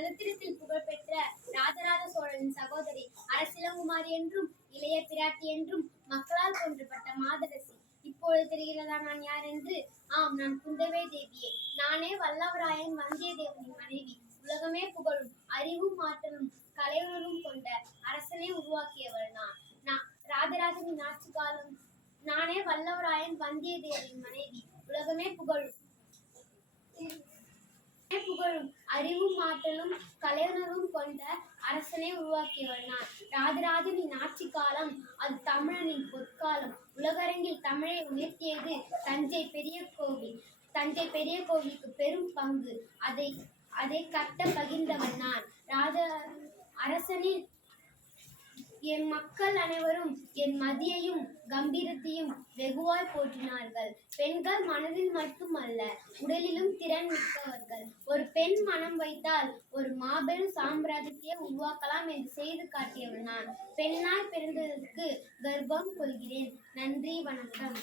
சரித்திரத்தில் புகழ்பெற்ற ராஜராஜ சோழனின் சகோதரி அரசிளங்குமாரி என்றும் இளைய பிராட்டி என்றும் மக்களால் போற்றப்பட்ட மாதரசி. இப்பொழுது தெரிகிறதா நான் யார் என்று? ஆம், நான் குந்தவை தேவியே. நானே வல்லவராயன் வந்தியத்தேவனின் மனைவி. உலகமே புகழும் அறிவும் ஆற்றலும் கலையுணர்வும் கொண்ட அரசனை உருவாக்கியவள் நான். ராஜராஜனின் ஆட்சி காலம். நானே வல்லவராயன் வந்தியத்தேவனின் மனைவி. உலகமே புகழும் அறிவும் ஆற்றலும் கலையுணர்வும் கொண்ட அரசனை உருவாக்கியவள் நான். ராஜராஜனின் ஆட்சி காலம். அது தமிழனின் பொற்காலம். உலகரங்கில் தமிழை உயர்த்தியது தஞ்சை பெரிய கோவில். தஞ்சை பெரிய கோவிலுக்கு பெரும் பங்கு. அதை கட்ட பகிர்ந்தவன் நான். அரசனின் என் மக்கள் அனைவரும் என் மதியையும் கம்பீரத்தையும் வெகுவாய் போற்றினார்கள். பெண்கள் மனதில் மட்டுமல்ல, உடலிலும் திறன் மிக்கவர்கள். ஒரு பெண் மனம் வைத்தால் ஒரு மாபெரும் சாம்ராஜ்யத்தை உருவாக்கலாம் என்று செய்து காட்டியவள் நான். பெண்ணாய் பிறந்ததற்கு கர்ப்பம் கொள்கிறேன். நன்றி, வணக்கம்.